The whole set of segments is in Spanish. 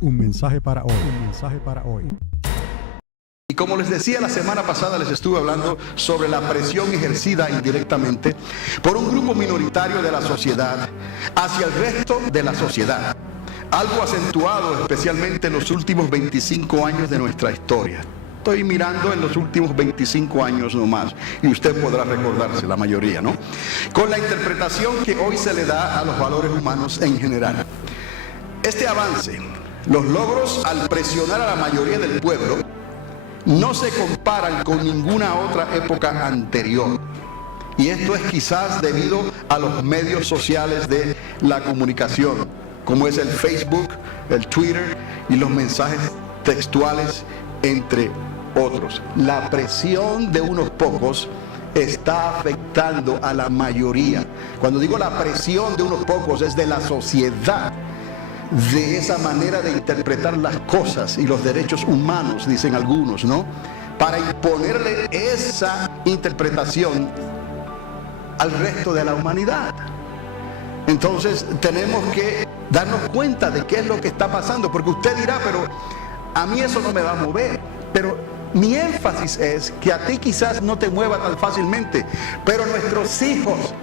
Un mensaje para hoy. Un mensaje para hoy. Y como les decía la semana pasada, les estuve hablando sobre la presión ejercida indirectamente por un grupo minoritario de la sociedad hacia el resto de la sociedad. Algo acentuado especialmente en los últimos 25 años de nuestra historia. Estoy mirando en los últimos 25 años nomás, y usted podrá recordarse, la mayoría, ¿no? Con la interpretación que hoy se le da a los valores humanos en general. Este avance, los logros al presionar a la mayoría del pueblo, no se comparan con ninguna otra época anterior. Y esto es quizás debido a los medios sociales de la comunicación, como es el Facebook, el Twitter y los mensajes textuales, entre otros. La presión de unos pocos está afectando a la mayoría. Cuando digo la presión de unos pocos, es de la sociedad, de esa manera de interpretar las cosas y los derechos humanos, dicen algunos, ¿no? Para imponerle esa interpretación al resto de la humanidad. Entonces tenemos que darnos cuenta de qué es lo que está pasando, porque usted dirá, pero a mí eso no me va a mover. Pero mi énfasis es que a ti quizás no te mueva tan fácilmente, pero nuestros hijos,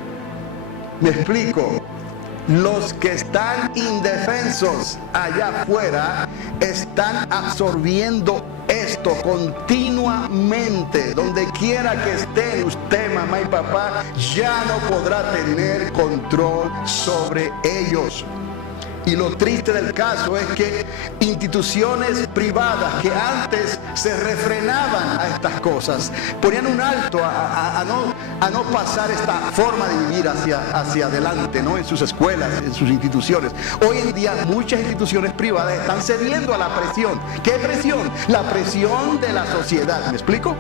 me explico, los que están indefensos allá afuera están absorbiendo esto continuamente. Donde quiera que esté usted, mamá y papá, ya no podrá tener control sobre ellos. Y lo triste del caso es que instituciones privadas que antes se refrenaban a estas cosas, ponían un alto a no pasar esta forma de vivir hacia adelante, ¿no? En sus escuelas, en sus instituciones. Hoy en día muchas instituciones privadas están cediendo a la presión. ¿Qué presión? La presión de la sociedad, ¿me explico?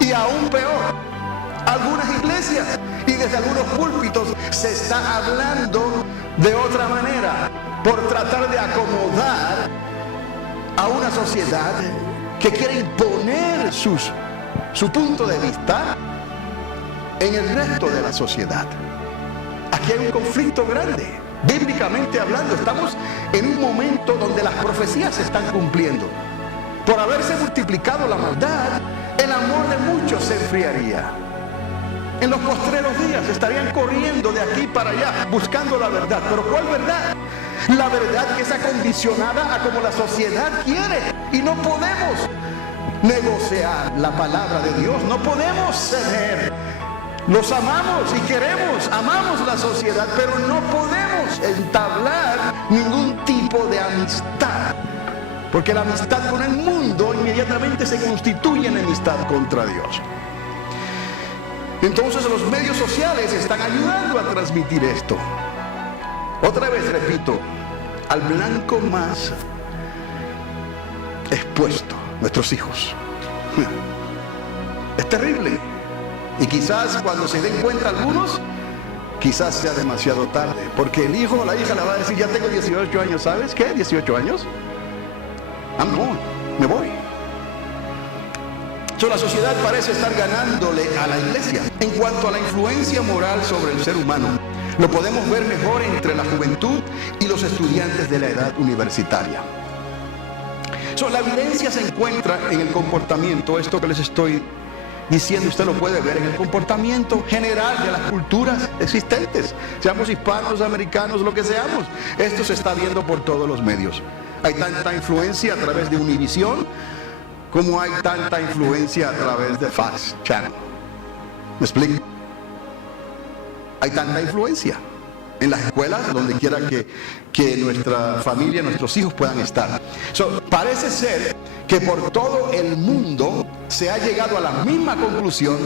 Y aún peor, algunas iglesias y desde algunos púlpitos se está hablando de otra manera, por tratar de acomodar a una sociedad que quiere imponer su punto de vista en el resto de la sociedad. Aquí hay un conflicto grande. Bíblicamente hablando, estamos en un momento donde las profecías se están cumpliendo. Por haberse multiplicado la maldad, el amor de muchos se enfriaría. En los postreros días estarían corriendo de aquí para allá buscando la verdad. ¿Pero cuál verdad? La verdad que es acondicionada a como la sociedad quiere. Y no podemos negociar la palabra de Dios. No podemos ceder. Los amamos y queremos, amamos la sociedad, pero no podemos entablar ningún tipo de amistad. Porque la amistad con el mundo inmediatamente se constituye en enemistad contra Dios. Entonces los medios sociales están ayudando a transmitir esto. Otra vez repito, al blanco más expuesto, nuestros hijos. Es terrible. Y quizás cuando se den cuenta algunos, quizás sea demasiado tarde. Porque el hijo o la hija le va a decir, ya tengo 18 años, ¿sabes qué? 18 años. I'm gone, me voy. La sociedad parece estar ganándole a la iglesia. En cuanto a la influencia moral sobre el ser humano, lo podemos ver mejor entre la juventud y los estudiantes de la edad universitaria. La evidencia se encuentra en el comportamiento, esto que les estoy diciendo, usted lo puede ver en el comportamiento general de las culturas existentes, seamos hispanos, americanos, lo que seamos. Esto se está viendo por todos los medios. Hay tanta influencia a través de Univisión, como hay tanta influencia a través de Fox Channel. ¿Me explico? Hay tanta influencia en las escuelas, donde quiera que nuestra familia, nuestros hijos puedan estar. Parece ser que por todo el mundo se ha llegado a la misma conclusión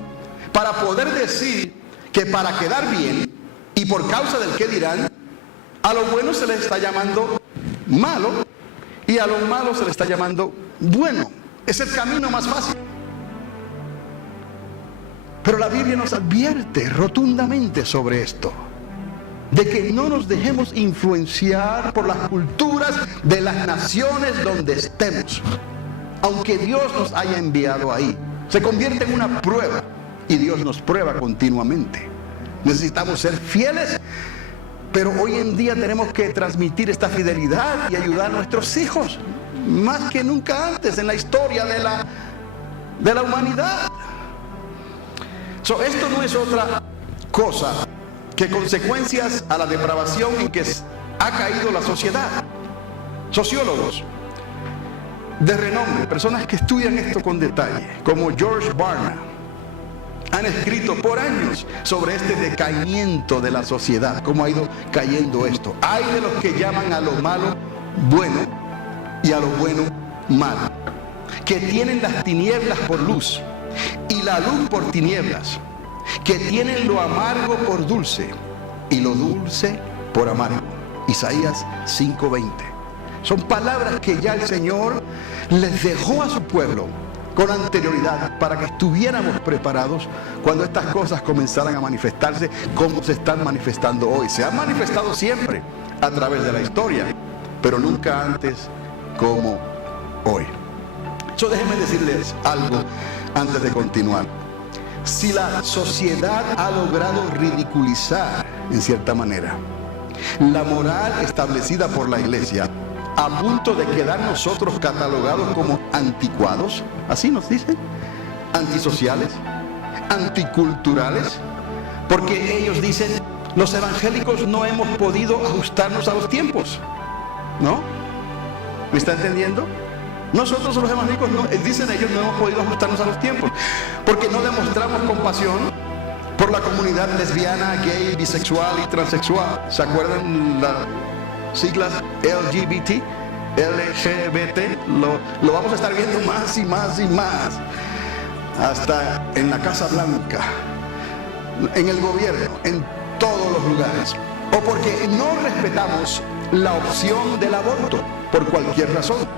para poder decir que para quedar bien y por causa del qué dirán, a lo bueno se le está llamando malo y a lo malo se le está llamando bueno. Es el camino más fácil. Pero la Biblia nos advierte rotundamente sobre esto, de que no nos dejemos influenciar por las culturas de las naciones donde estemos, aunque Dios nos haya enviado ahí. Se convierte en una prueba y Dios nos prueba continuamente. Necesitamos ser fieles Pero hoy en día tenemos que transmitir esta fidelidad y ayudar a nuestros hijos, más que nunca antes en la historia de la humanidad. Esto no es otra cosa que consecuencias a la depravación en que ha caído la sociedad. Sociólogos de renombre, personas que estudian esto con detalle, como George Barna, han escrito por años sobre este decaimiento de la sociedad, cómo ha ido cayendo esto. Hay de los que llaman a lo malo bueno y a lo bueno malo, que tienen las tinieblas por luz y la luz por tinieblas, que tienen lo amargo por dulce y lo dulce por amargo. Isaías 5:20. Son palabras que ya el Señor les dejó a su pueblo con anterioridad para que estuviéramos preparados cuando estas cosas comenzaran a manifestarse como se están manifestando hoy. Se han manifestado siempre a través de la historia, pero nunca antes como hoy. Déjenme decirles algo antes de continuar. Si la sociedad ha logrado ridiculizar, en cierta manera, la moral establecida por la iglesia, a punto de quedar nosotros catalogados como anticuados, así nos dicen, antisociales, anticulturales, porque ellos dicen, los evangélicos no hemos podido ajustarnos a los tiempos, ¿no? ¿Me está entendiendo? Nosotros los evangélicos, dicen ellos, no hemos podido ajustarnos a los tiempos, porque no demostramos compasión por la comunidad lesbiana, gay, bisexual y transexual. ¿Se acuerdan las siglas LGBT? Lo vamos a estar viendo más y más y más, hasta en la Casa Blanca, en el gobierno, en todos los lugares. O porque no respetamos la opción del aborto por cualquier razón,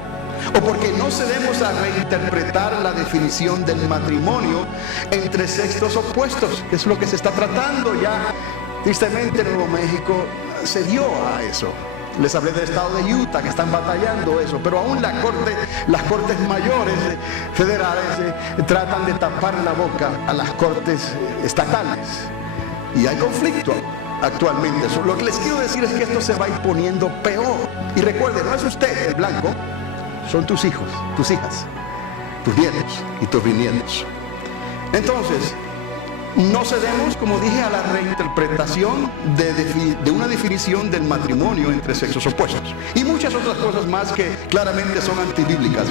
o porque no cedemos a reinterpretar la definición del matrimonio entre sexos opuestos, que es lo que se está tratando ya. Tristemente en Nuevo México se dio a eso. Les hablé del estado de Utah, que están batallando eso, pero aún las cortes mayores federales tratan de tapar la boca a las cortes estatales, y hay conflicto actualmente. Lo que les quiero decir es que esto se va a ir poniendo peor. Y recuerden, no es usted el blanco, son tus hijos, tus hijas, tus nietos y tus bisnietos. Entonces, no cedemos, como dije, a la reinterpretación de una definición del matrimonio entre sexos opuestos y muchas otras cosas más que claramente son antibíblicas.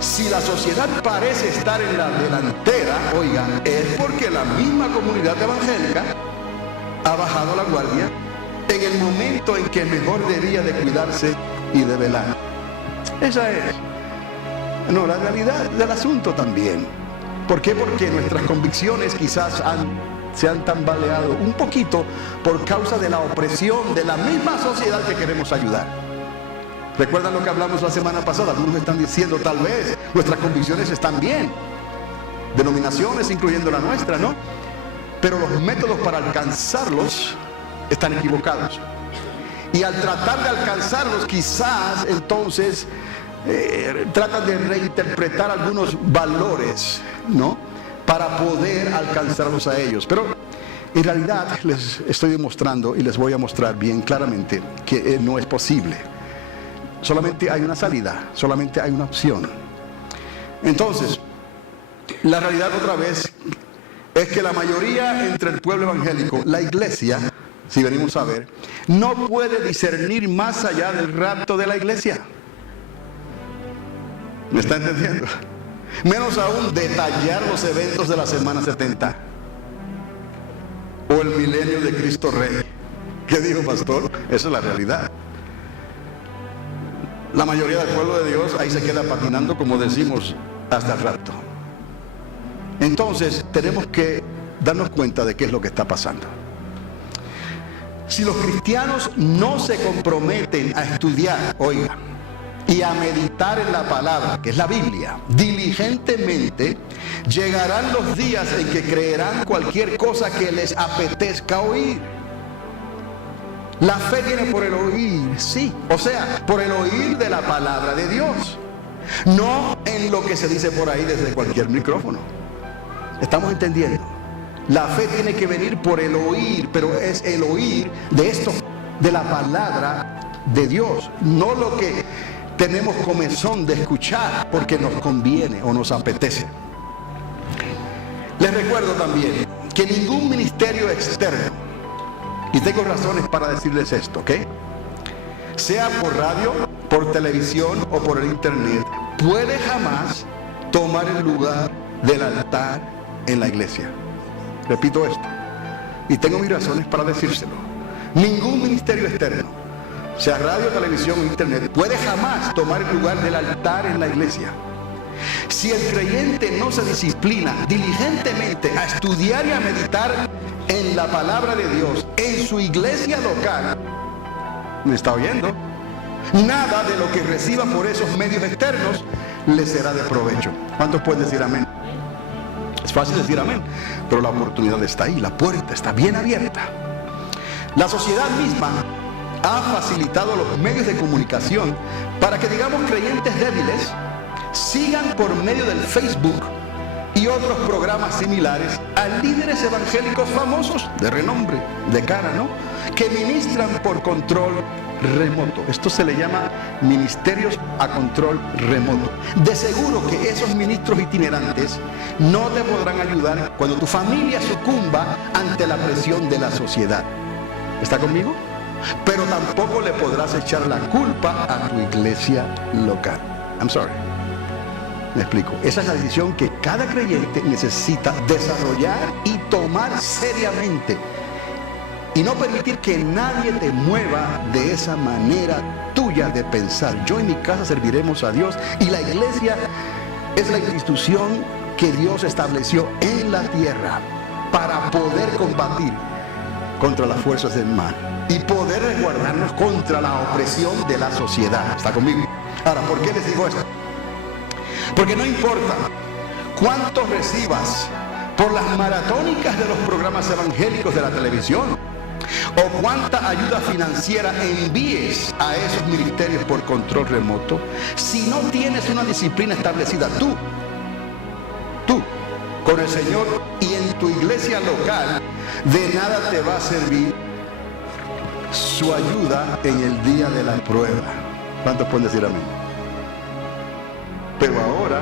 Si la sociedad parece estar en la delantera, oigan, es porque la misma comunidad evangélica ha bajado la guardia en el momento en que mejor debía de cuidarse y de velar. Esa es la realidad del asunto también. ¿Por qué? Porque nuestras convicciones quizás se han tambaleado un poquito por causa de la opresión de la misma sociedad que queremos ayudar. ¿Recuerdan lo que hablamos la semana pasada? Algunos están diciendo, tal vez nuestras convicciones están bien, denominaciones incluyendo la nuestra, ¿no? Pero los métodos para alcanzarlos están equivocados. Y al tratar de alcanzarlos, quizás entonces tratan de reinterpretar algunos valores, ¿no?, para poder alcanzarlos a ellos. Pero en realidad les estoy demostrando y les voy a mostrar bien claramente que no es posible. Solamente hay una salida, solamente hay una opción. Entonces, la realidad otra vez es que la mayoría entre el pueblo evangélico, la iglesia, si venimos a ver, no puede discernir más allá del rapto de la iglesia. ¿Me está entendiendo? Menos aún detallar los eventos de la semana 70 o el milenio de Cristo Rey. ¿Qué dijo, pastor? Esa es la realidad. La mayoría del pueblo de Dios ahí se queda patinando, como decimos, hasta el rapto. Entonces tenemos que darnos cuenta de qué es lo que está pasando. Si los cristianos no se comprometen a estudiar, oiga, y a meditar en la palabra, que es la Biblia, diligentemente, llegarán los días en que creerán cualquier cosa que les apetezca oír. La fe viene por el oír, sí, o sea, por el oír de la palabra de Dios, no en lo que se dice por ahí desde cualquier micrófono. ¿Estamos entendiendo? La fe tiene que venir por el oír, pero es el oír de esto, de la palabra de Dios, no lo que tenemos comezón de escuchar porque nos conviene o nos apetece. Les recuerdo también que ningún ministerio externo, y tengo razones para decirles esto, ¿ok?, sea por radio, por televisión o por el internet, puede jamás tomar el lugar del altar en la iglesia. Repito esto, y tengo mis razones para decírselo. Ningún ministerio externo, sea radio, televisión o internet, puede jamás tomar el lugar del altar en la iglesia. Si el creyente no se disciplina diligentemente a estudiar y a meditar en la palabra de Dios en su iglesia local, ¿me está oyendo? Nada de lo que reciba por esos medios externos le será de provecho. ¿Cuántos pueden decir amén? Es fácil decir amén, pero la oportunidad está ahí, la puerta está bien abierta. La sociedad misma ha facilitado los medios de comunicación para que, digamos, creyentes débiles sigan por medio del Facebook y otros programas similares a líderes evangélicos famosos de renombre, de cara, ¿no?, que ministran por control remoto. Esto se le llama ministerios a control remoto. De seguro que esos ministros itinerantes no te podrán ayudar cuando tu familia sucumba ante la presión de la sociedad. ¿Está conmigo? Pero tampoco le podrás echar la culpa a tu iglesia local. I'm sorry. Me explico. Esa es la decisión que cada creyente necesita desarrollar y tomar seriamente. Y no permitir que nadie te mueva de esa manera tuya de pensar. Yo en mi casa serviremos a Dios, y la iglesia es la institución que Dios estableció en la tierra para poder combatir contra las fuerzas del mal y poder resguardarnos contra la opresión de la sociedad. ¿Está conmigo? Ahora, ¿por qué les digo esto? Porque no importa cuánto recibas por las maratónicas de los programas evangélicos de la televisión, o cuánta ayuda financiera envíes a esos ministerios por control remoto, si no tienes una disciplina establecida tú, con el Señor y en tu iglesia local, de nada te va a servir su ayuda en el día de la prueba. ¿Cuántos pueden decir amén? Pero ahora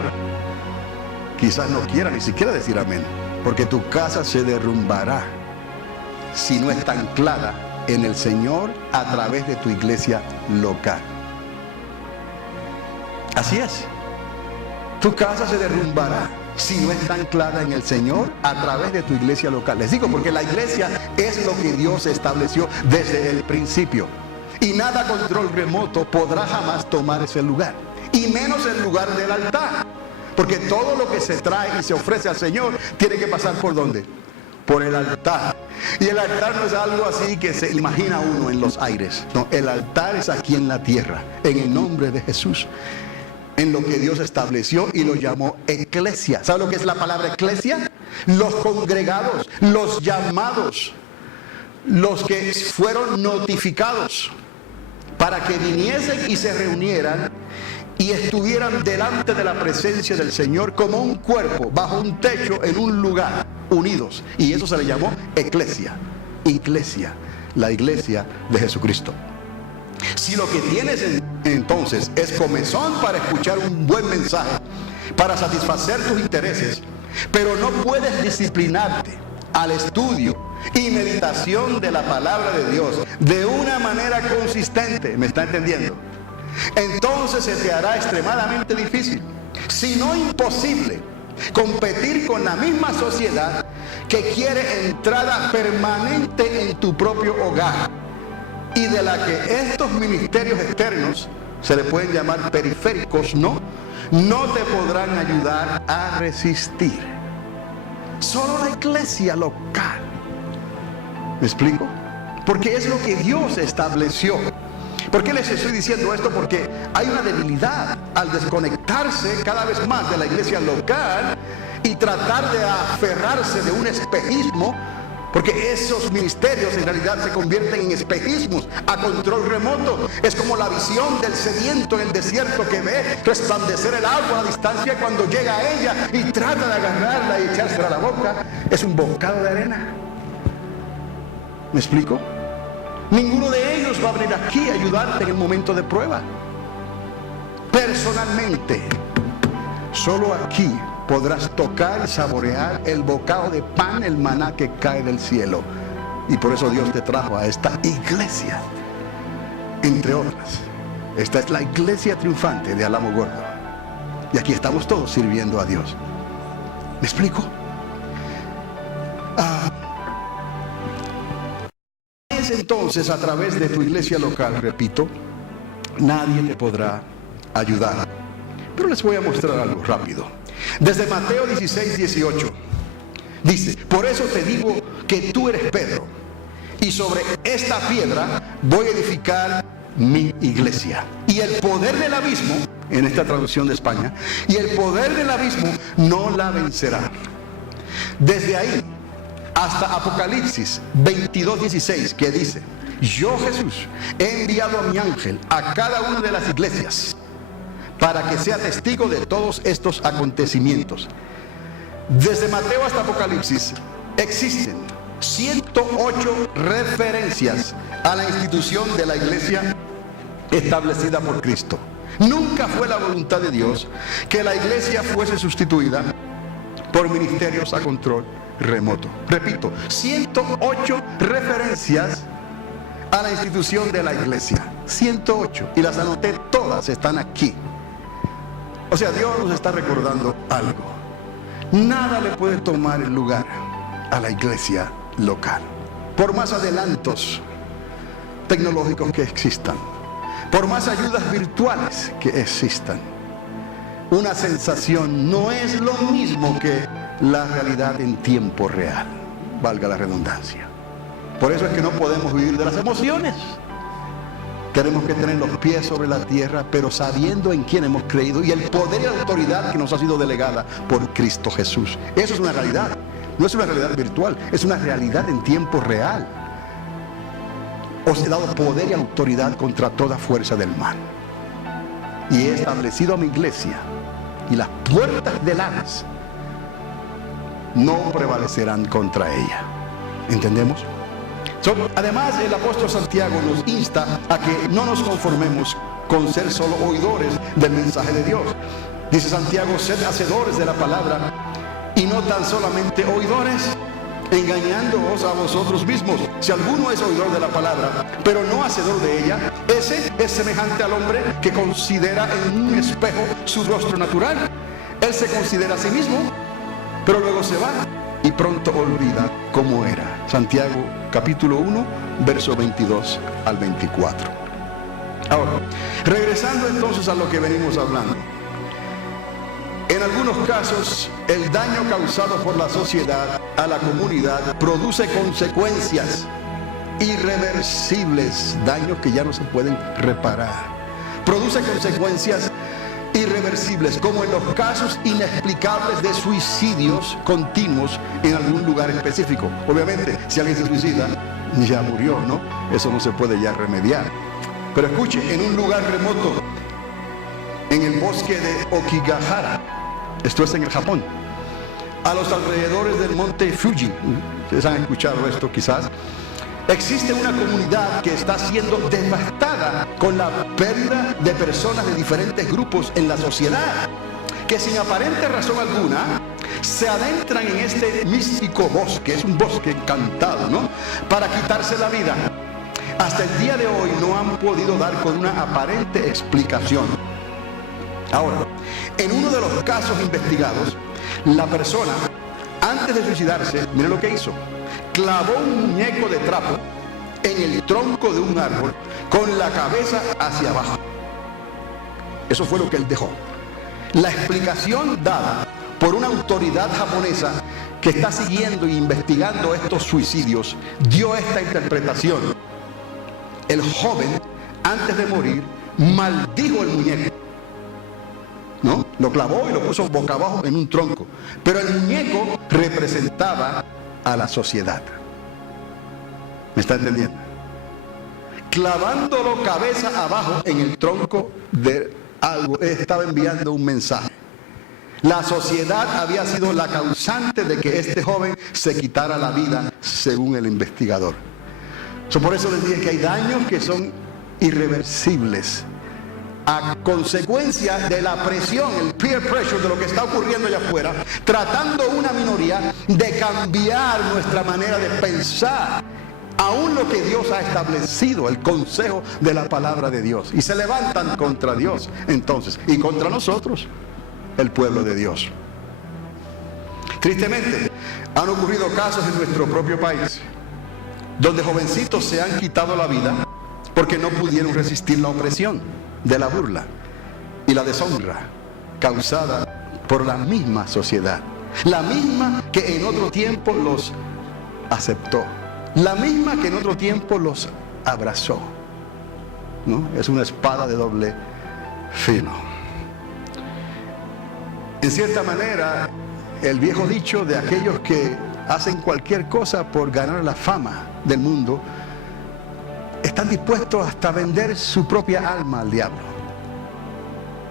quizás no quiera ni siquiera decir amén, porque tu casa se derrumbará si no está anclada en el Señor a través de tu iglesia local. Así es. Tu casa se derrumbará si no está anclada en el Señor a través de tu iglesia local. Les digo porque la iglesia es lo que Dios estableció desde el principio. Y nada control remoto podrá jamás tomar ese lugar. Y menos el lugar del altar. Porque todo lo que se trae y se ofrece al Señor tiene que pasar ¿por dónde? Por el altar. Y el altar no es algo así que se imagina uno en los aires. No, el altar es aquí en la tierra, en el nombre de Jesús, en lo que Dios estableció y lo llamó eclesia. ¿Sabe lo que es la palabra eclesia? Los congregados, los llamados, los que fueron notificados para que viniesen y se reunieran y estuvieran delante de la presencia del Señor como un cuerpo, bajo un techo, en un lugar, unidos. Y eso se le llamó eclesia. Iglesia, la iglesia de Jesucristo. Si lo que tienes entonces es comezón para escuchar un buen mensaje, para satisfacer tus intereses, pero no puedes disciplinarte al estudio y meditación de la palabra de Dios de una manera consistente, ¿me está entendiendo? Entonces se te hará extremadamente difícil, si no imposible, competir con la misma sociedad que quiere entrada permanente en tu propio hogar y de la que estos ministerios externos, se le pueden llamar periféricos, no te podrán ayudar a resistir. Solo la iglesia local. ¿Me explico? Porque es lo que Dios estableció. ¿Por qué les estoy diciendo esto? Porque hay una debilidad al desconectarse cada vez más de la iglesia local y tratar de aferrarse de un espejismo Porque esos ministerios en realidad se convierten en espejismos a control remoto. Es como la visión del sediento en el desierto que ve resplandecer el agua a la distancia, y cuando llega a ella y trata de agarrarla y echársela a la boca, es un bocado de arena. ¿Me explico? Ninguno de ellos va a venir aquí a ayudarte en el momento de prueba. Personalmente, solo aquí podrás tocar y saborear el bocado de pan, el maná que cae del cielo. Y por eso Dios te trajo a esta iglesia, entre otras. Esta es la iglesia triunfante de Álamo Gordo. Y aquí estamos todos sirviendo a Dios. ¿Me explico? Es entonces a través de tu iglesia local, repito, nadie te podrá ayudar. Pero les voy a mostrar algo rápido. Desde Mateo 16, 18 dice: por eso te digo que tú eres Pedro, y sobre esta piedra voy a edificar mi iglesia, y el poder del abismo, en esta traducción de España, y el poder del abismo no la vencerá. Desde ahí hasta Apocalipsis 22, 16, que dice: yo, Jesús, he enviado a mi ángel a cada una de las iglesias para que sea testigo de todos estos acontecimientos. Desde Mateo hasta Apocalipsis existen 108 referencias a la institución de la iglesia establecida por Cristo. Nunca fue la voluntad de Dios que la iglesia fuese sustituida por ministerios a control remoto. Repito, 108 referencias a la institución de la iglesia. 108, y las anoté todas, están aquí. O sea, Dios nos está recordando algo. Nada le puede tomar el lugar a la iglesia local. Por más adelantos tecnológicos que existan, por más ayudas virtuales que existan, una sensación no es lo mismo que la realidad en tiempo real, valga la redundancia. Por eso es que no podemos vivir de las emociones. Tenemos que tener los pies sobre la tierra, pero sabiendo en quién hemos creído y el poder y la autoridad que nos ha sido delegada por Cristo Jesús. Eso es una realidad. No es una realidad virtual, es una realidad en tiempo real. Os he dado poder y autoridad contra toda fuerza del mal. Y he establecido a mi iglesia, y las puertas del Hades no prevalecerán contra ella. ¿Entendemos? Además, el apóstol Santiago nos insta a que no nos conformemos con ser solo oidores del mensaje de Dios. Dice Santiago: sed hacedores de la palabra y no tan solamente oidores, engañándoos a vosotros mismos. Si alguno es oidor de la palabra, pero no hacedor de ella, ese es semejante al hombre que considera en un espejo su rostro natural. Él se considera a sí mismo, pero luego se va y pronto olvida cómo era. Santiago capítulo 1, verso 22 al 24. Ahora, regresando entonces a lo que venimos hablando. En algunos casos, el daño causado por la sociedad a la comunidad produce consecuencias irreversibles, daños que ya no se pueden reparar. Produce consecuencias irreversibles, como en los casos inexplicables de suicidios continuos en algún lugar específico. Obviamente, si alguien se suicida, ya murió, ¿no? Eso no se puede ya remediar. Pero escuche, en un lugar remoto, en el bosque de Okigahara, esto es en el Japón, a los alrededores del monte Fuji, ustedes han escuchado esto quizás, existe una comunidad que está siendo devastada con la pérdida de personas de diferentes grupos en la sociedad, que sin aparente razón alguna se adentran en este místico bosque, es un bosque encantado, ¿no?, para quitarse la vida. Hasta el día de hoy no han podido dar con una aparente explicación. Ahora, en uno de los casos investigados, la persona, antes de suicidarse, miren lo que hizo: clavó un muñeco de trapo en el tronco de un árbol con la cabeza hacia abajo. Eso fue lo que él dejó. La explicación dada por una autoridad japonesa que está siguiendo e investigando estos suicidios dio esta interpretación: el joven, antes de morir, maldijo el muñeco, ¿no? Lo clavó y lo puso boca abajo en un tronco, pero el muñeco representaba a la sociedad. ¿Me está entendiendo? Clavándolo cabeza abajo en el tronco de algo, estaba enviando un mensaje. La sociedad había sido la causante de que este joven se quitara la vida, según el investigador. Por eso les dije que hay daños que son irreversibles a consecuencia de la presión, el peer pressure de lo que está ocurriendo allá afuera, tratando una minoría de cambiar nuestra manera de pensar, aún lo que Dios ha establecido, el consejo de la palabra de Dios, y se levantan contra Dios entonces, y contra nosotros, el pueblo de Dios. Tristemente, han ocurrido casos en nuestro propio país, donde jovencitos se han quitado la vida porque no pudieron resistir la opresión de la burla y la deshonra causada por la misma sociedad, la misma que en otro tiempo los aceptó, la misma que en otro tiempo los abrazó, ¿no? Es una espada de doble filo. En cierta manera, el viejo dicho de aquellos que hacen cualquier cosa por ganar la fama del mundo, están dispuestos hasta vender su propia alma al diablo.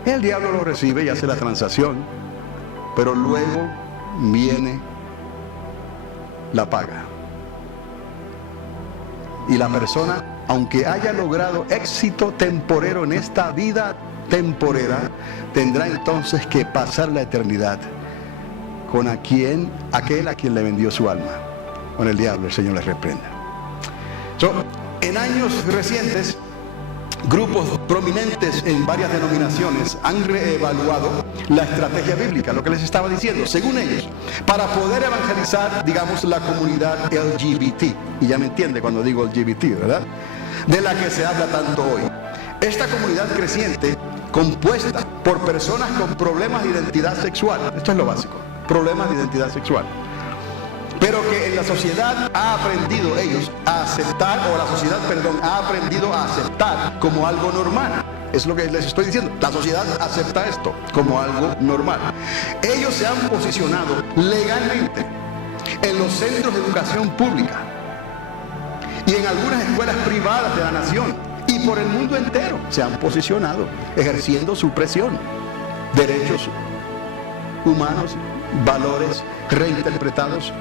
El diablo lo recibe y hace la transacción, pero luego viene la paga. Y la persona, aunque haya logrado éxito temporero en esta vida temporera, tendrá entonces que pasar la eternidad con aquel a quien le vendió su alma, con el diablo. El Señor les reprenda. En años recientes, grupos prominentes en varias denominaciones han reevaluado la estrategia bíblica, lo que les estaba diciendo, según ellos, para poder evangelizar, digamos, la comunidad LGBT. Y ya me entiende cuando digo LGBT, ¿verdad? De la que se habla tanto hoy. Esta comunidad creciente, compuesta por personas con problemas de identidad sexual, esto es lo básico, problemas de identidad sexual, pero que en la sociedad ha aprendido ellos a aceptar, o la sociedad, perdón, ha aprendido a aceptar como algo normal. Es lo que les estoy diciendo, la sociedad acepta esto como algo normal. Ellos se han posicionado legalmente en los centros de educación pública y en algunas escuelas privadas de la nación, y por el mundo entero se han posicionado ejerciendo su presión, derechos humanos, valores reinterpretados.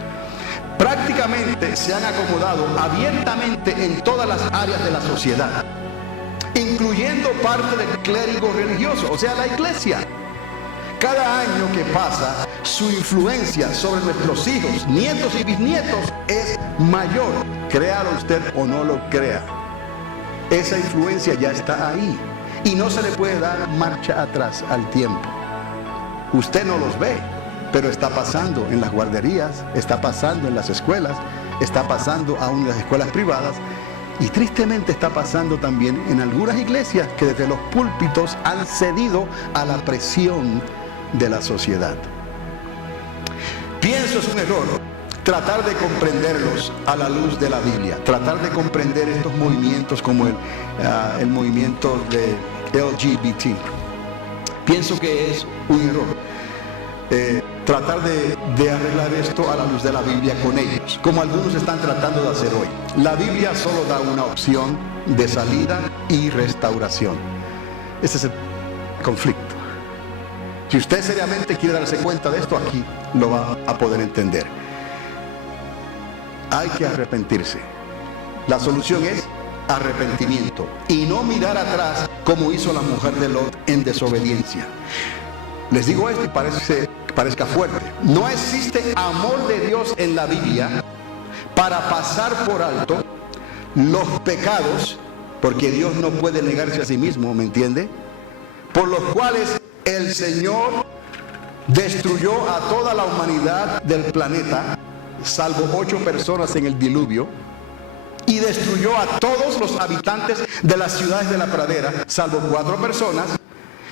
Prácticamente se han acomodado abiertamente en todas las áreas de la sociedad, incluyendo parte del clérigo religioso, o sea, la iglesia. Cada año que pasa, su influencia sobre nuestros hijos, nietos y bisnietos es mayor, créalo usted o no lo crea. Esa influencia ya está ahí y no se le puede dar marcha atrás al tiempo. Usted no los ve, pero está pasando en las guarderías, está pasando en las escuelas, está pasando aún en las escuelas privadas, y tristemente está pasando también en algunas iglesias que desde los púlpitos han cedido a la presión de la sociedad. Pienso es un error tratar de comprenderlos a la luz de la Biblia, tratar de comprender estos movimientos como el movimiento de LGBT. Pienso que es un error tratar de arreglar esto a la luz de la Biblia con ellos, como algunos están tratando de hacer hoy. La Biblia solo da una opción de salida y restauración. Ese es el conflicto. Si usted seriamente quiere darse cuenta de esto, aquí lo va a poder entender. Hay que arrepentirse. La solución es arrepentimiento y no mirar atrás como hizo la mujer de Lot en desobediencia. Les digo esto y parezca fuerte. No existe amor de Dios en la Biblia para pasar por alto los pecados, porque Dios no puede negarse a sí mismo, ¿me entiende? Por los cuales el Señor destruyó a toda la humanidad del planeta, salvo 8 personas en el diluvio, y destruyó a todos los habitantes de las ciudades de la pradera, salvo 4 personas,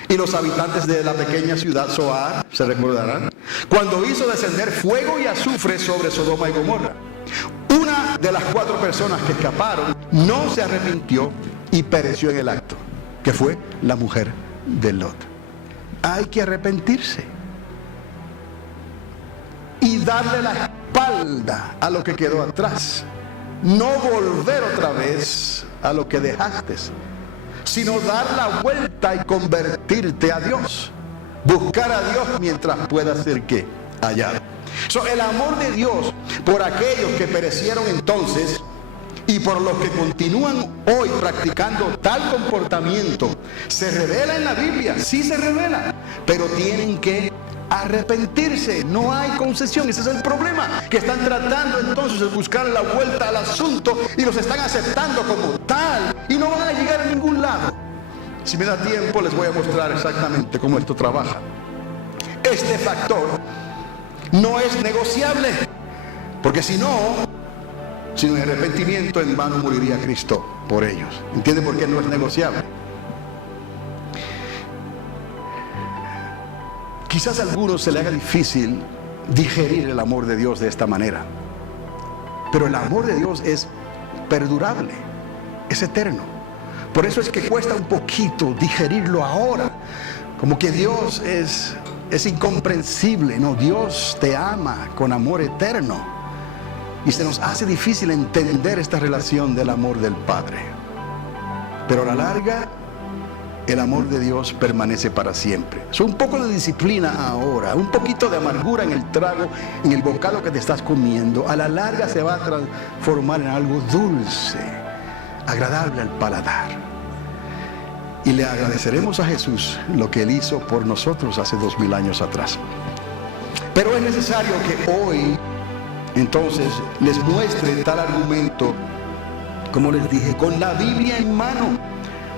y los habitantes de la pequeña ciudad Zoar, se recordarán, cuando hizo descender fuego y azufre sobre Sodoma y Gomorra. Una de las 4 personas que escaparon no se arrepintió y pereció en el acto, que fue la mujer de Lot. Hay que arrepentirse y darle la espalda a lo que quedó atrás no volver otra vez a lo que dejaste, sino dar la vuelta y convertirte a Dios. Buscar a Dios mientras pueda ser que hallado. El amor de Dios por aquellos que perecieron entonces y por los que continúan hoy practicando tal comportamiento se revela en la Biblia. Sí se revela, pero tienen que arrepentirse. No hay concesión. Ese es el problema, que están tratando entonces de buscar la vuelta al asunto y los están aceptando como tal y no van a llegar a ningún lado. Si me da tiempo les voy a mostrar exactamente cómo esto trabaja. Este factor no es negociable, porque si no, sin arrepentimiento en vano moriría Cristo por ellos. ¿Entiende por qué no es negociable? Quizás a algunos se le haga difícil digerir el amor de Dios de esta manera, pero el amor de Dios es perdurable, es eterno. Por eso es que cuesta un poquito digerirlo ahora, como que Dios es incomprensible. No, Dios te ama con amor eterno y se nos hace difícil entender esta relación del amor del Padre, pero a la larga el amor de Dios permanece para siempre. Un poco de disciplina ahora, un poquito de amargura en el trago, en el bocado que te estás comiendo, a la larga se va a transformar en algo dulce, agradable al paladar. Y le agradeceremos a Jesús lo que Él hizo por nosotros hace 2000 años atrás. Pero es necesario que hoy entonces les muestre tal argumento, como les dije, con la Biblia en mano,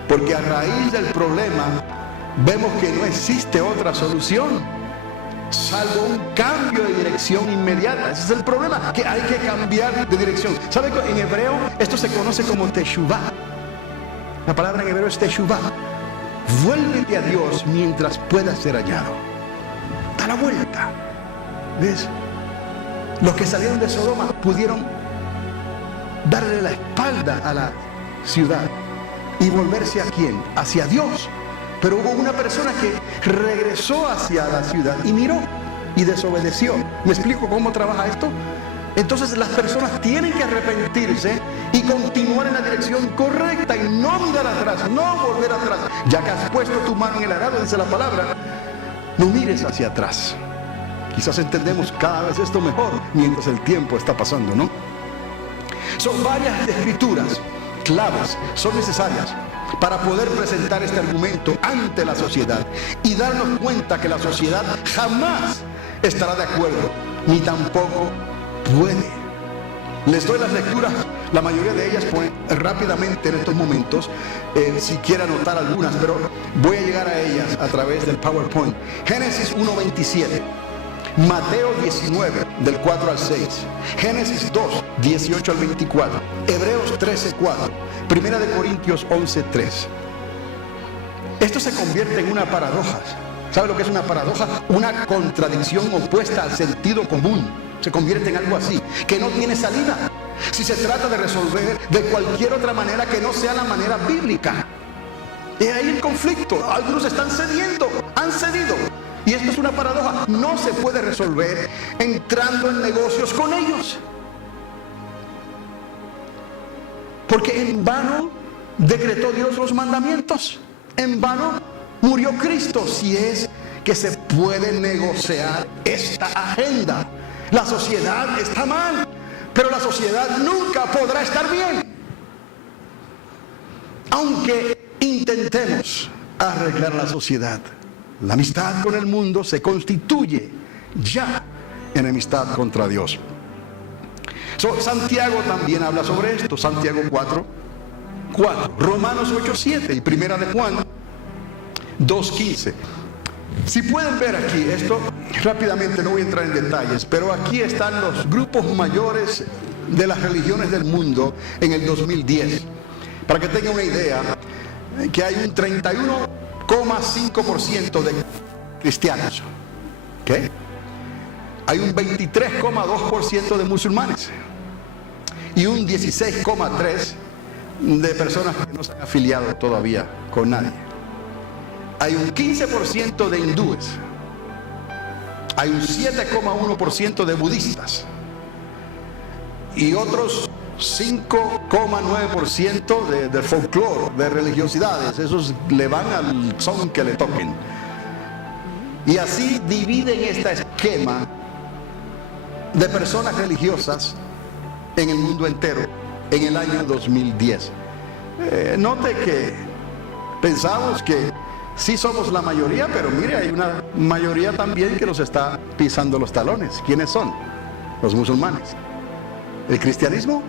porque a raíz del problema vemos que no existe otra solución salvo un cambio de dirección inmediata. Ese es el problema, que hay que cambiar de dirección. ¿Sabe que en hebreo esto se conoce como teshuvá? La palabra en hebreo es teshuvá. Vuélvete a Dios mientras pueda ser hallado. Da la vuelta. ¿Ves? Los que salieron de Sodoma pudieron darle la espalda a la ciudad y volverse ¿a quién? Hacia Dios. Pero hubo una persona que regresó hacia la ciudad y miró y desobedeció. ¿Me explico cómo trabaja esto? Entonces las personas tienen que arrepentirse y continuar en la dirección correcta y no mirar atrás, no volver atrás. Ya que has puesto tu mano en el arado, dice la palabra, no mires hacia atrás. Quizás entendemos cada vez esto mejor mientras el tiempo está pasando, ¿no? Son varias escrituras claves, son necesarias para poder presentar este argumento ante la sociedad y darnos cuenta que la sociedad jamás estará de acuerdo, ni tampoco puede. Les doy las lecturas, la mayoría de ellas rápidamente en estos momentos, si quiere anotar algunas, pero voy a llegar a ellas a través del PowerPoint. Génesis 1:27, Mateo 19, del 4 al 6, Génesis 2, 18 al 24, Hebreos 13:4, Primera de Corintios 11:3. Esto se convierte en una paradoja. ¿Sabe lo que es una paradoja? Una contradicción opuesta al sentido común. Se convierte en algo así, que no tiene salida si se trata de resolver de cualquier otra manera que no sea la manera bíblica. Y ahí el conflicto. Algunos están cediendo, han cedido. Y esto es una paradoja. No se puede resolver entrando en negocios con ellos. Porque en vano decretó Dios los mandamientos. En vano murió Cristo, si es que se puede negociar esta agenda. La sociedad está mal, pero la sociedad nunca podrá estar bien. Aunque intentemos arreglar la sociedad, la amistad con el mundo se constituye ya enemistad contra Dios. Santiago también habla sobre esto. Santiago 4:4, Romanos 8:7 y Primera de Juan 2:15. Si pueden ver aquí esto, rápidamente no voy a entrar en detalles, pero aquí están los grupos mayores de las religiones del mundo en el 2010. Para que tengan una idea, que hay un 31,5% de cristianos. ¿Okay? Hay un 23,2% de musulmanes y un 16,3% de personas que no se han afiliado todavía con nadie. Hay un 15% de hindúes, hay un 7,1% de budistas y otros 5,9% de folclore, de religiosidades. Esos le van al son que le toquen. Y así dividen este esquema de personas religiosas en el mundo entero en el año 2010. Note que pensamos que sí somos la mayoría, pero mire, hay una mayoría también que nos está pisando los talones. ¿Quiénes son? Los musulmanes. El cristianismo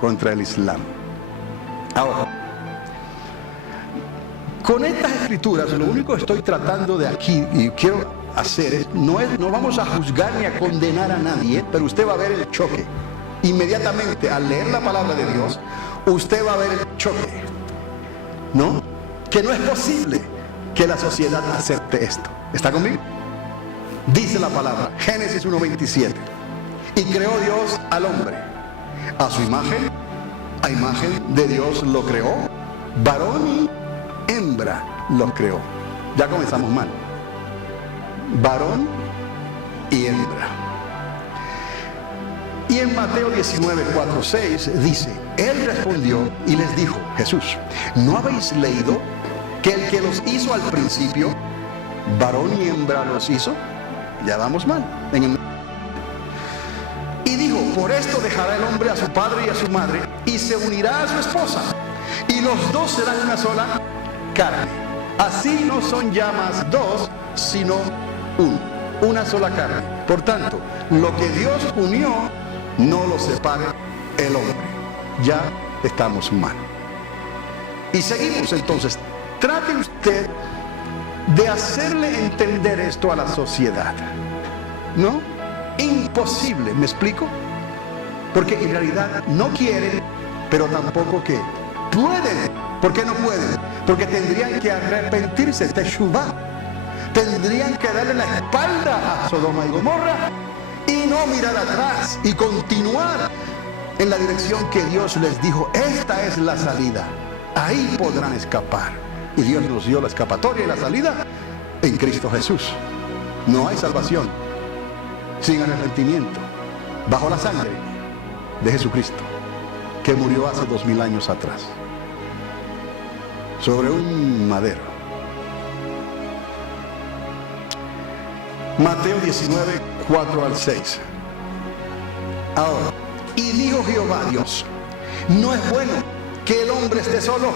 contra el islam. Ahora, con estas escrituras, lo único que estoy tratando de aquí y quiero hacer es, no vamos a juzgar ni a condenar a nadie, pero usted va a ver el choque. Inmediatamente al leer la palabra de Dios, usted va a ver el choque, ¿no? Que no es posible que la sociedad acepte esto. ¿Está conmigo? Dice la palabra, Génesis 1:27. Y creó Dios al hombre. A su imagen, a imagen de Dios lo creó. Varón y hembra los creó. Ya comenzamos mal. Varón y hembra. Y en Mateo 19:4-6 dice, Él respondió y les dijo, Jesús, ¿no habéis leído que el que los hizo al principio, varón y hembra los hizo? Ya vamos mal. Y dijo, por esto dejará el hombre a su padre y a su madre, y se unirá a su esposa, y los dos serán una sola carne. Así no son ya más dos, sino una sola carne. Por tanto, lo que Dios unió, no lo separe el hombre. Ya estamos mal. Y seguimos entonces. Trate usted de hacerle entender esto a la sociedad. ¿No? Imposible, ¿me explico? Porque en realidad no quieren, pero tampoco que pueden. ¿Por qué no pueden? Porque tendrían que arrepentirse, teshuvá. Tendrían que darle la espalda a Sodoma y Gomorra y no mirar atrás y continuar en la dirección que Dios les dijo. Esta es la salida. Ahí podrán escapar. Y Dios nos dio la escapatoria y la salida en Cristo Jesús. No hay salvación sin arrepentimiento bajo la sangre de Jesucristo, que murió hace 2000 años atrás sobre un madero. Mateo 19:4-6. Ahora, y dijo Jehová Dios, no es bueno que el hombre esté solo,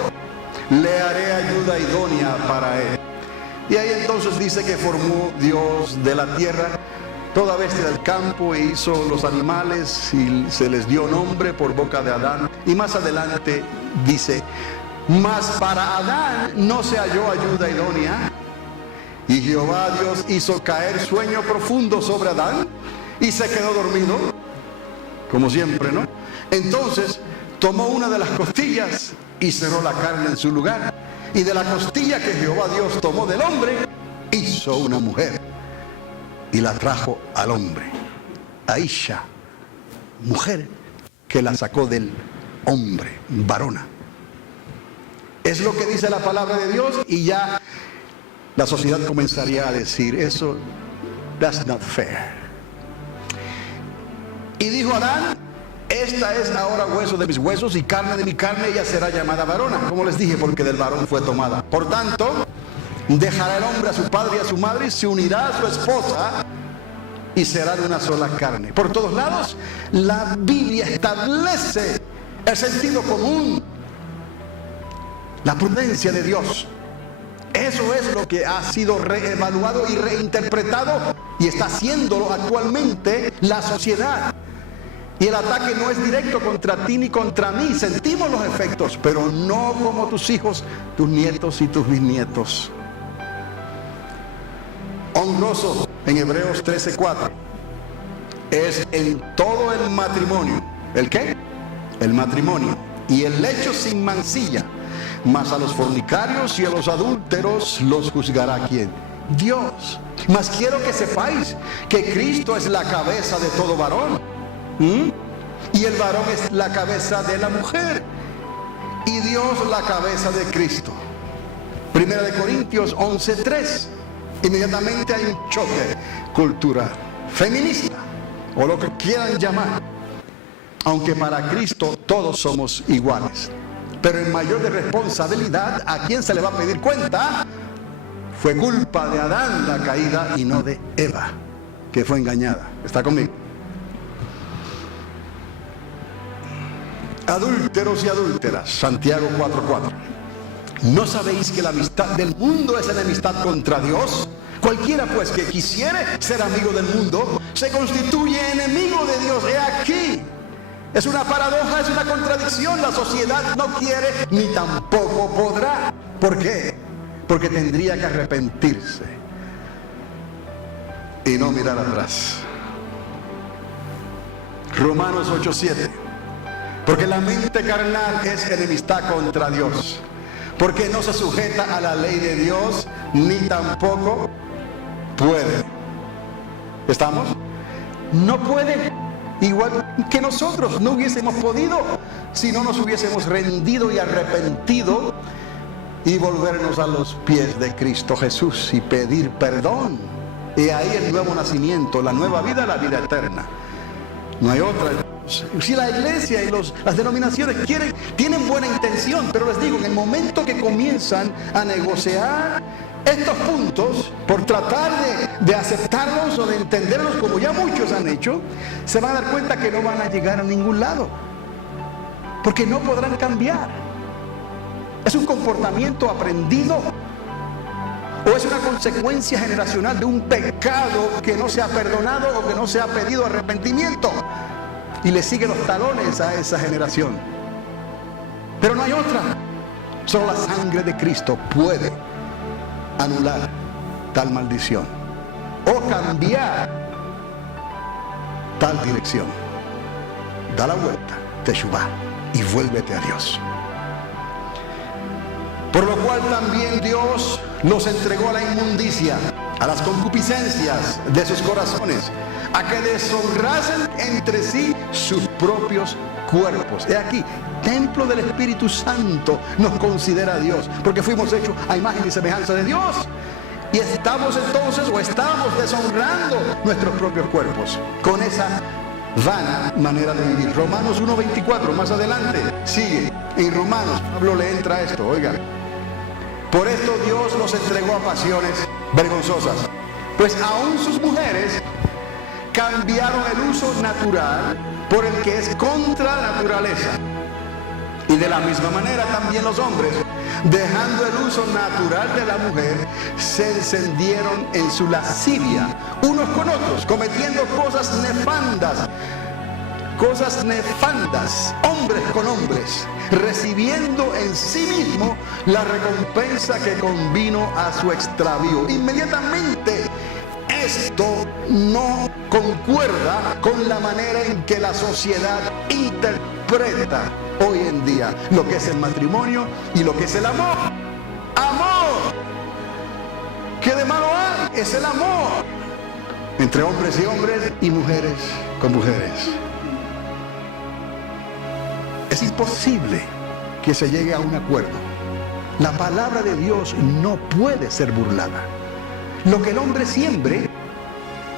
le haré ayuda idónea para él. Y ahí entonces dice que formó Dios de la tierra toda bestia del campo e hizo los animales y se les dio nombre por boca de Adán. Y más adelante dice, mas para Adán no se halló ayuda idónea. Y Jehová Dios hizo caer sueño profundo sobre Adán y se quedó dormido, como siempre, ¿no? Entonces tomó una de las costillas y cerró la carne en su lugar. Y de la costilla que Jehová Dios tomó del hombre, hizo una mujer y la trajo al hombre. Aisha, mujer que la sacó del hombre, varona. Es lo que dice la palabra de Dios, y ya la sociedad comenzaría a decir, eso, that's not fair. Y dijo Adán, esta es ahora hueso de mis huesos y carne de mi carne, ella será llamada varona, como les dije, porque del varón fue tomada. Por tanto, dejará el hombre a su padre y a su madre, y se unirá a su esposa, y serán una sola carne. Por todos lados, la Biblia establece el sentido común, la prudencia de Dios. Eso es lo que ha sido reevaluado y reinterpretado, y está haciéndolo actualmente la sociedad. Y el ataque no es directo contra ti ni contra mí. Sentimos los efectos, pero no como tus hijos, tus nietos y tus bisnietos. Honroso, en Hebreos 13:4, es en todo el matrimonio. ¿El qué? El matrimonio. Y el lecho sin mancilla. Mas a los fornicarios y a los adúlteros los juzgará ¿quién? Dios. Mas quiero que sepáis que Cristo es la cabeza de todo varón. Y el varón es la cabeza de la mujer, y Dios la cabeza de Cristo. Primera de Corintios 11:3. Inmediatamente hay un choque cultural, feminista, o lo que quieran llamar. aunque para Cristo todos somos iguales. Pero en mayor de responsabilidad, ¿a quién se le va a pedir cuenta? Fue culpa de Adán la caída y no de Eva, que fue engañada. ¿Está conmigo? Adúlteros y adúlteras, Santiago 4:4. ¿No sabéis que la amistad del mundo es enemistad contra Dios? Cualquiera pues que quisiere ser amigo del mundo, se constituye enemigo de Dios. He aquí. Es una paradoja, es una contradicción. La sociedad no quiere ni tampoco podrá. ¿Por qué? Porque tendría que arrepentirse y no mirar atrás. Romanos 8:7. Porque la mente carnal es enemistad contra Dios, porque no se sujeta a la ley de Dios, ni tampoco puede. ¿Estamos? No puede. Igual que nosotros no hubiésemos podido si no nos hubiésemos rendido y arrepentido y volvernos a los pies de Cristo Jesús y pedir perdón. Y ahí el nuevo nacimiento, la nueva vida, la vida eterna. No hay otra. Si la iglesia y las denominaciones tienen buena intención, pero les digo, en el momento que comienzan a negociar estos puntos, por tratar de aceptarlos o de entenderlos como ya muchos han hecho, se van a dar cuenta que no van a llegar a ningún lado, porque no podrán cambiar. Es un comportamiento aprendido o es una consecuencia generacional de un pecado que no se ha perdonado o que no se ha pedido arrepentimiento. Y le sigue los talones a esa generación. Pero no hay otra. Solo la sangre de Cristo puede anular tal maldición o cambiar tal dirección. Da la vuelta, Teshuvá, y vuélvete a Dios. Por lo cual también Dios los entregó a la inmundicia, a las concupiscencias de sus corazones, a que deshonrasen entre sí sus propios cuerpos. He aquí, templo del Espíritu Santo nos considera Dios, porque fuimos hechos a imagen y semejanza de Dios. Y estamos entonces, o estamos deshonrando nuestros propios cuerpos con esa vana manera de vivir. Romanos 1:24, más adelante, sigue. En Romanos, Pablo le entra esto, oiga. Por esto Dios los entregó a pasiones vergonzosas, pues aún sus mujeres cambiaron el uso natural por el que es contra la naturaleza. Y de la misma manera también los hombres, dejando el uso natural de la mujer, se encendieron en su lascivia unos con otros, cometiendo cosas nefandas, hombres con hombres, recibiendo en sí mismo la recompensa que convino a su extravío. Inmediatamente esto no concuerda con la manera en que la sociedad interpreta hoy en día lo que es el matrimonio y lo que es el amor. ¡Amor! ¿Qué de malo hay? Es el amor entre hombres y hombres y mujeres con mujeres. Es imposible que se llegue a un acuerdo. La palabra de Dios no puede ser burlada. Lo que el hombre siembre,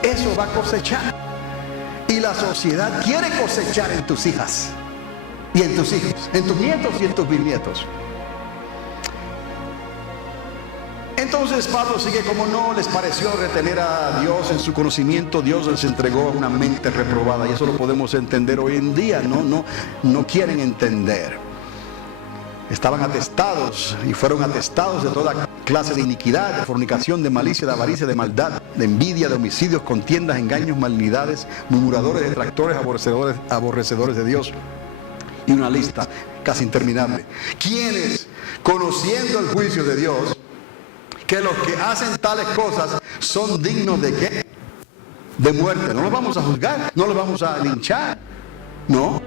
eso va a cosechar. Y la sociedad quiere cosechar en tus hijas y en tus hijos, en tus nietos y en tus bisnietos. Entonces Pablo sigue, como no les pareció retener a Dios en su conocimiento, Dios les entregó una mente reprobada, y eso lo podemos entender hoy en día. No quieren entender. Estaban atestados y fueron atestados de toda clase de iniquidad, de fornicación, de malicia, de avaricia, de maldad, de envidia, de homicidios, contiendas, engaños, malignidades, murmuradores, detractores, aborrecedores de Dios. Y una lista casi interminable. Quienes, conociendo el juicio de Dios, que los que hacen tales cosas son dignos de ¿qué? De muerte. No los vamos a juzgar, no los vamos a linchar. No,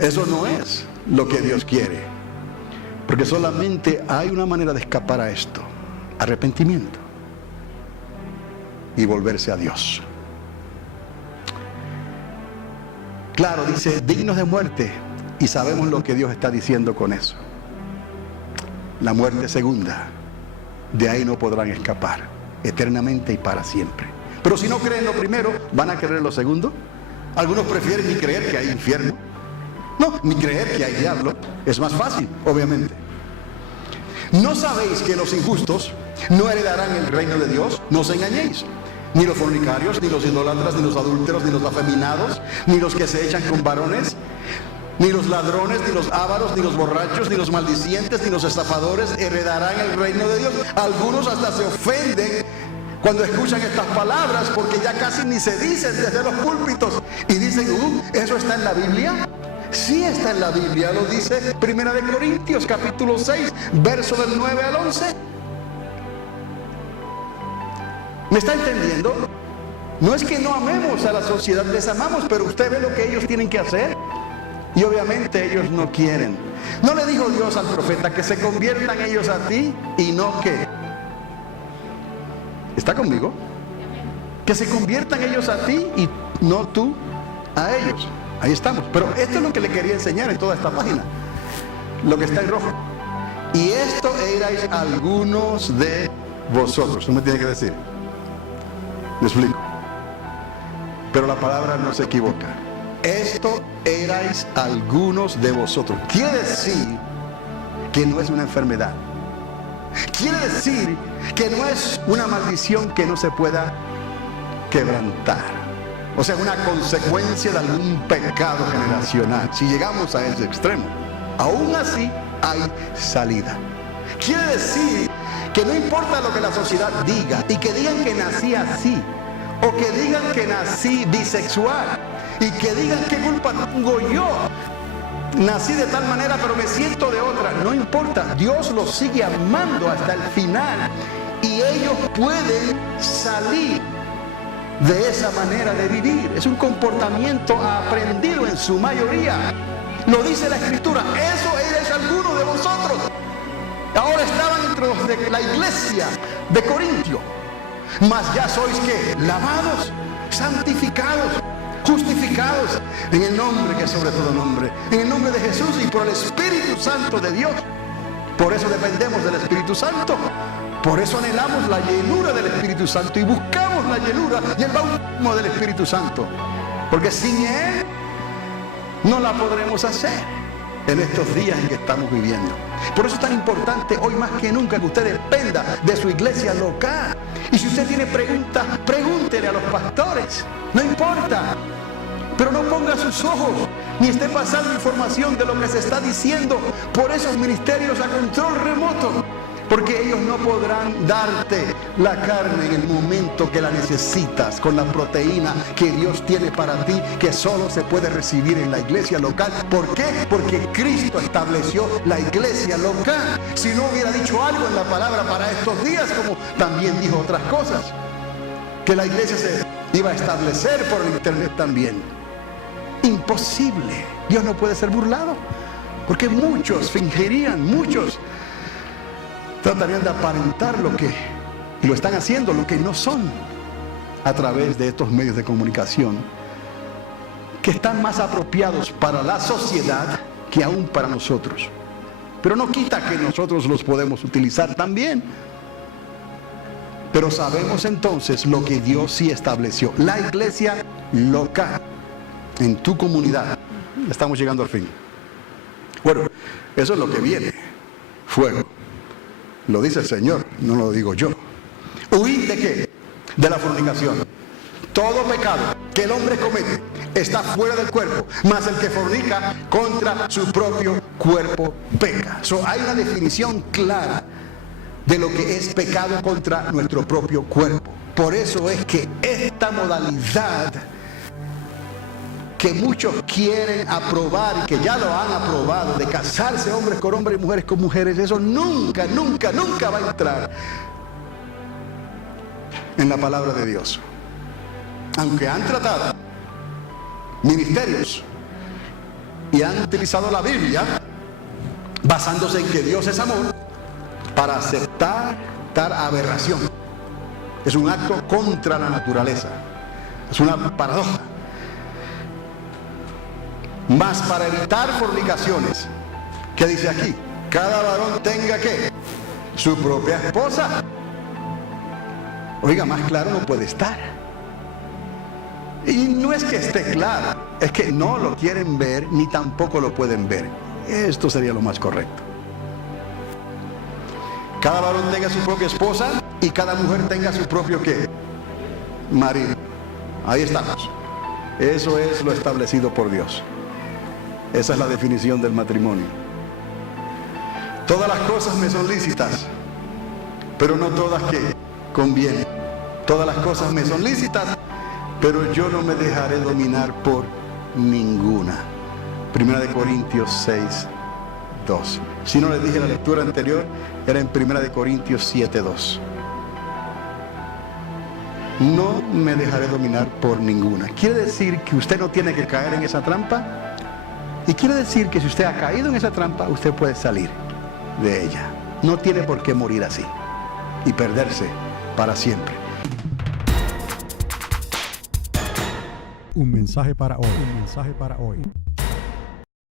eso no es lo que Dios quiere. Porque solamente hay una manera de escapar a esto: arrepentimiento y volverse a Dios. Claro, dice dignos de muerte, y sabemos lo que Dios está diciendo con eso. La muerte segunda, de ahí no podrán escapar eternamente y para siempre. Pero si no creen lo primero, ¿van a creer lo segundo? Algunos prefieren ni creer que hay infierno. No, ni creer que hay diablo. Es más fácil, obviamente. ¿No sabéis que los injustos no heredarán el reino de Dios? No os engañéis. Ni los fornicarios, ni los idólatras, ni los adúlteros, ni los afeminados, ni los que se echan con varones, ni los ladrones, ni los ávaros, ni los borrachos, ni los maldicientes, ni los estafadores heredarán el reino de Dios. Algunos hasta se ofenden cuando escuchan estas palabras, porque ya casi ni se dicen desde los púlpitos. Y dicen, ¿eso está en la Biblia? Sí está en la Biblia, lo dice 1 Corintios capítulo 6, verso del 9 al 11. ¿Me está entendiendo? No es que no amemos a la sociedad, les amamos, pero usted ve lo que ellos tienen que hacer. Y obviamente ellos no quieren. ¿No le dijo Dios al profeta que se conviertan ellos a ti y no que? ¿Está conmigo? Que se conviertan ellos a ti y no tú a ellos. Ahí estamos. Pero esto es lo que le quería enseñar en toda esta página. Lo que está en rojo. Y esto erais algunos de vosotros. ¿No me tiene que decir? Me explico. Pero la palabra no se equivoca. Esto erais algunos de vosotros. Quiere decir que no es una enfermedad. Quiere decir que no es una maldición que no se pueda quebrantar. O sea, una consecuencia de algún pecado generacional. Si llegamos a ese extremo, aún así hay salida. Quiere decir que no importa lo que la sociedad diga, y que digan que nací así, o que digan que nací bisexual, y que digan qué culpa tengo yo, nací de tal manera pero me siento de otra. No importa, Dios los sigue amando hasta el final, y ellos pueden salir de esa manera de vivir. Es un comportamiento aprendido en su mayoría. Lo dice la Escritura, eso eres alguno de vosotros. Ahora estaban entre los de la iglesia de Corintio, mas ya sois ¿qué? Lavados, santificados, justificados en el nombre que es sobre todo nombre, en el nombre de Jesús y por el Espíritu Santo de Dios. Por eso dependemos del Espíritu Santo. Por eso anhelamos la llenura del Espíritu Santo y buscamos la llenura y el bautismo del Espíritu Santo. Porque sin Él no la podremos hacer en estos días en que estamos viviendo. Por eso es tan importante hoy más que nunca que usted dependa de su iglesia local. Y si usted tiene preguntas, pregúntele a los pastores. No importa. Pero no ponga sus ojos ni esté pasando información de lo que se está diciendo por esos ministerios a control remoto. Porque ellos no podrán darte la carne en el momento que la necesitas, con la proteína que Dios tiene para ti, que solo se puede recibir en la iglesia local. ¿Por qué? Porque Cristo estableció la iglesia local. Si no hubiera dicho algo en la palabra para estos días, como también dijo otras cosas, que la iglesia se iba a establecer por el internet también. Imposible. Dios no puede ser burlado, porque muchos fingirían, muchos tratarían de aparentar lo que, y lo están haciendo, lo que no son, a través de estos medios de comunicación, que están más apropiados para la sociedad que aún para nosotros. Pero no quita que nosotros los podemos utilizar también. Pero sabemos entonces lo que Dios sí estableció. La iglesia local, en tu comunidad. Estamos llegando al fin. Bueno, eso es lo que viene. Fuego. Lo dice el Señor, no lo digo yo. ¿Huir de qué? De la fornicación. Todo pecado que el hombre comete está fuera del cuerpo, mas el que fornica contra su propio cuerpo peca. Hay una definición clara de lo que es pecado contra nuestro propio cuerpo. Por eso es que esta modalidad que muchos quieren aprobar y que ya lo han aprobado, de casarse hombres con hombres y mujeres con mujeres, eso nunca, nunca, nunca va a entrar en la palabra de Dios. Aunque han tratado ministerios y han utilizado la Biblia basándose en que Dios es amor para aceptar tal aberración. Es un acto contra la naturaleza. Es una paradoja. Mas para evitar fornicaciones, ¿qué dice aquí? Cada varón tenga ¿qué? Su propia esposa. Oiga, más claro no puede estar. Y no es que esté claro, es que no lo quieren ver ni tampoco lo pueden ver. Esto sería lo más correcto. Cada varón tenga su propia esposa y cada mujer tenga su propio ¿qué? Marido. Ahí estamos. Eso es lo establecido por Dios. Esa es la definición del matrimonio. Todas las cosas me son lícitas, pero no todas que convienen. Todas las cosas me son lícitas, pero yo no me dejaré dominar por ninguna. Primera de Corintios 6, 2. Si no les dije la lectura anterior, era en Primera de Corintios 7, 2. No me dejaré dominar por ninguna. Quiere decir que usted no tiene que caer en esa trampa. Y quiere decir que si usted ha caído en esa trampa, usted puede salir de ella. No tiene por qué morir así y perderse para siempre. Un mensaje para hoy. Un mensaje para hoy.